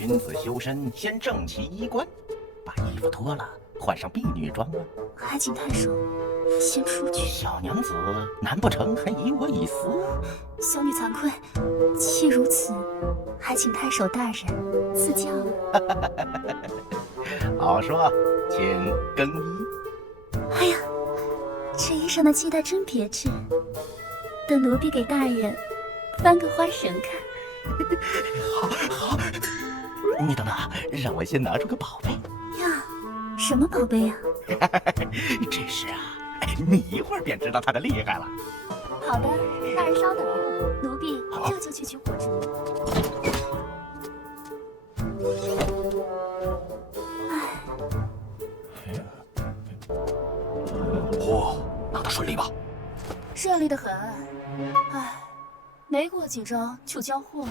君子修身，先正其衣冠，把衣服脱了，换上婢女装啊。还请太守先出去。小娘子，难不成还以我以私？小女惭愧，既如此，还请太守大人赐教了。好说，请更衣。哎呀，这衣裳的系带真别致，等奴婢给大人翻个花绳看。好，你等等，让我先拿出个宝贝。呀，什么宝贝呀？这是啊，你一会儿便知道它的厉害了。好的，大人稍等，奴婢就去取火烛。拿得顺利吧？顺利得很。唉，没过几招就交货了。